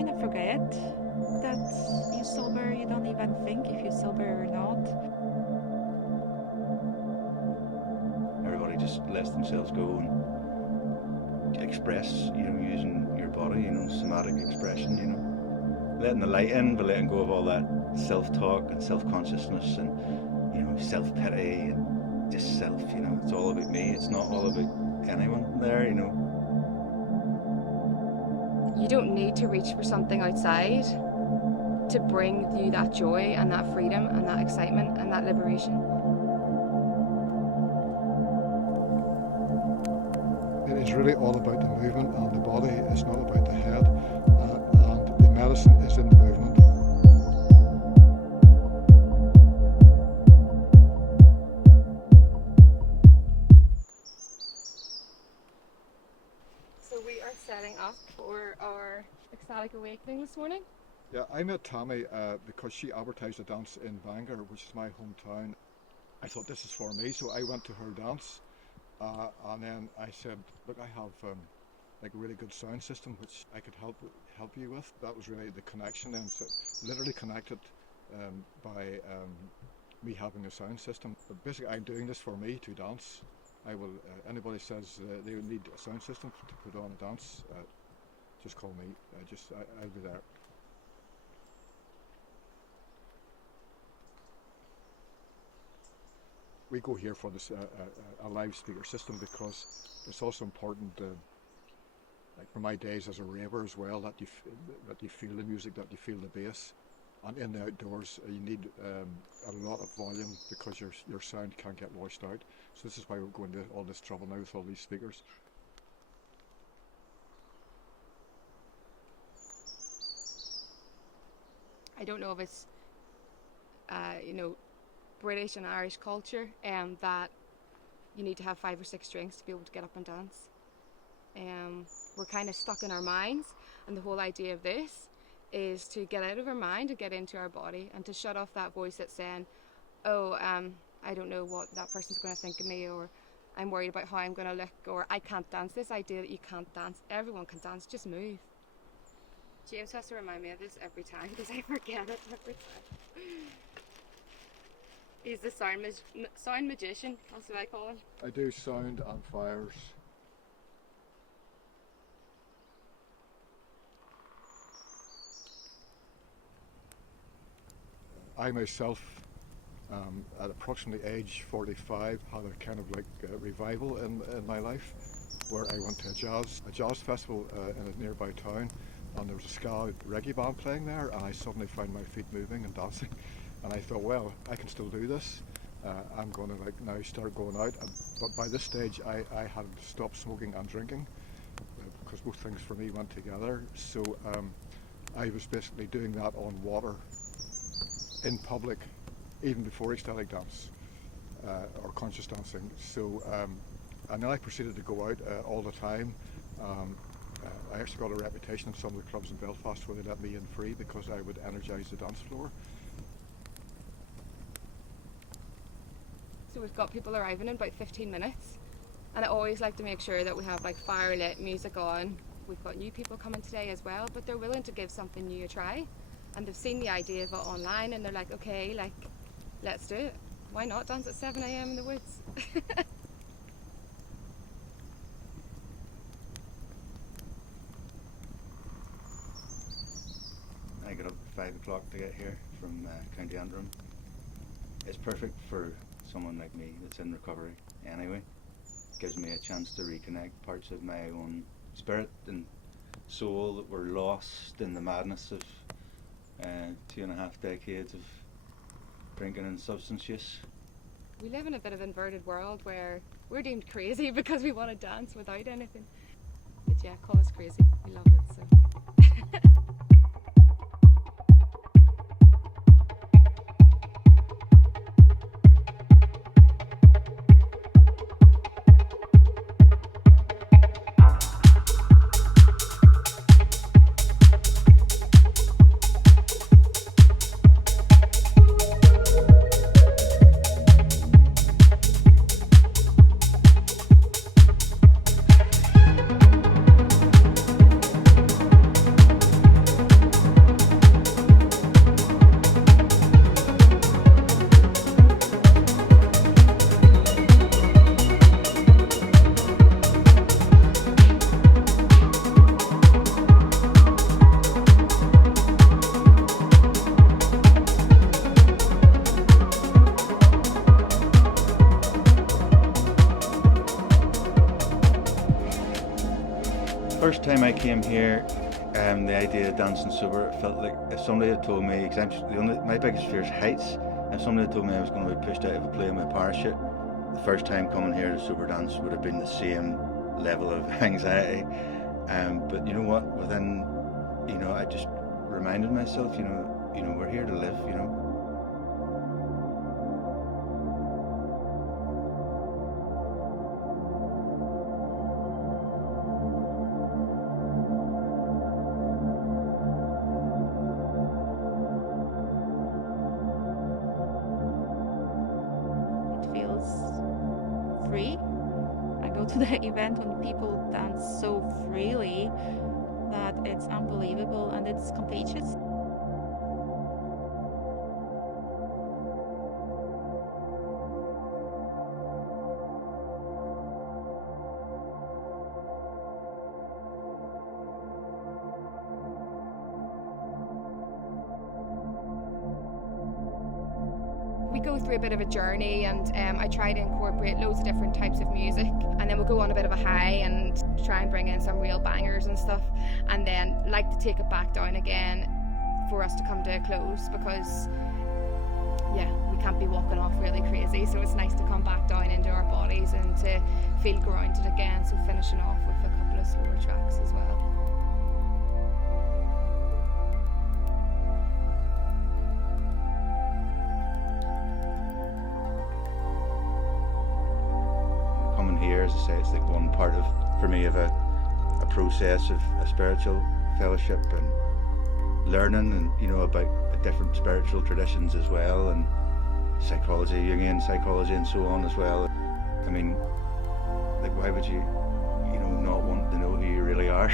kind of forget that you're sober. You don't even think if you're sober or not. Everybody just lets themselves go and express, using your body, somatic expression, letting the light in, but letting go of all that self-talk and self-consciousness and, self-pity and just self, it's all about me. It's not all about anyone there, You don't need to reach for something outside to bring you that joy and that freedom and that excitement and that liberation. It is really all about the movement and the body. It's not about the head. And the medicine is in the movement. So we are setting up for our Ecstatic Awakening this morning. Yeah, I met Tammy because she advertised a dance in Bangor, which is my hometown. I thought this is for me, so I went to her dance. And then I said, look, I have like a really good sound system which I could help you with. That was really the connection then, so literally connected by me having a sound system. But basically I'm doing this for me to dance. I will, anybody says they need a sound system to put on a dance, just call me, I'll be there. We go here for this a live speaker system because it's also important, like for my days as a raver as well, that you feel the music, that you feel the bass, and in the outdoors you need a lot of volume because your sound can't get washed out. So this is why we're going to all this trouble now with all these speakers. I don't know if it's, British and Irish culture, that you need to have 5 or 6 drinks to be able to get up and dance. We're kind of stuck in our minds, and the whole idea of this is to get out of our mind and get into our body, and to shut off that voice that's saying, I don't know what that person's going to think of me, or I'm worried about how I'm going to look, or I can't dance. This idea that you can't dance. Everyone can dance, just move. James has to remind me of this every time because I forget it every time. He's the sound magician, that's what I call him. I do sound and fires. I myself, at approximately age 45, had a kind of like revival in my life, where I went to a jazz festival in a nearby town, and there was a ska reggae band playing there, and I suddenly found my feet moving and dancing, and I thought, well, I can still do this. I'm going to now start going out, but by this stage I had stopped smoking and drinking because both things for me went together. So I was basically doing that on water in public, even before ecstatic dance or conscious dancing. So and then I proceeded to go out all the time. I actually got a reputation in some of the clubs in Belfast where they let me in free because I would energise the dance floor. So we've got people arriving in about 15 minutes, and I always like to make sure that we have like fire lit music on. We've got new people coming today as well, but they're willing to give something new a try, and they've seen the idea of it online, and they're like, okay, let's do it. Why not dance at 7 a.m. in the woods? I got up at 5 o'clock to get here from County Antrim. It's perfect for someone like me that's in recovery anyway. Gives me a chance to reconnect parts of my own spirit and soul that were lost in the madness of 2.5 decades of drinking and substance use. We live in a bit of an inverted world where we're deemed crazy because we want to dance without anything. But yeah, call us crazy. We love it. So. First time I came here, the idea of dancing sober, it felt like if somebody had told me, my biggest fear is heights, if somebody had told me I was going to be pushed out of a plane with a parachute, the first time coming here to sober dance would have been the same level of anxiety. But you know what, within, I just reminded myself, we're here to live, It feels free. I go to the event when people dance so freely that it's unbelievable and it's contagious. We go through a bit of a journey, and I try to incorporate loads of different types of music, and then we'll go on a bit of a high and try and bring in some real bangers and stuff, and then like to take it back down again for us to come to a close, because we can't be walking off really crazy, so it's nice to come back down into our bodies and to feel grounded again, so finishing off with a couple of slower tracks as well. Here, as I say, it's like one part for me of a process of a spiritual fellowship and learning, and about different spiritual traditions as well, and psychology, Jungian psychology, and so on as well. I mean, like, why would you, not want to know who you really are?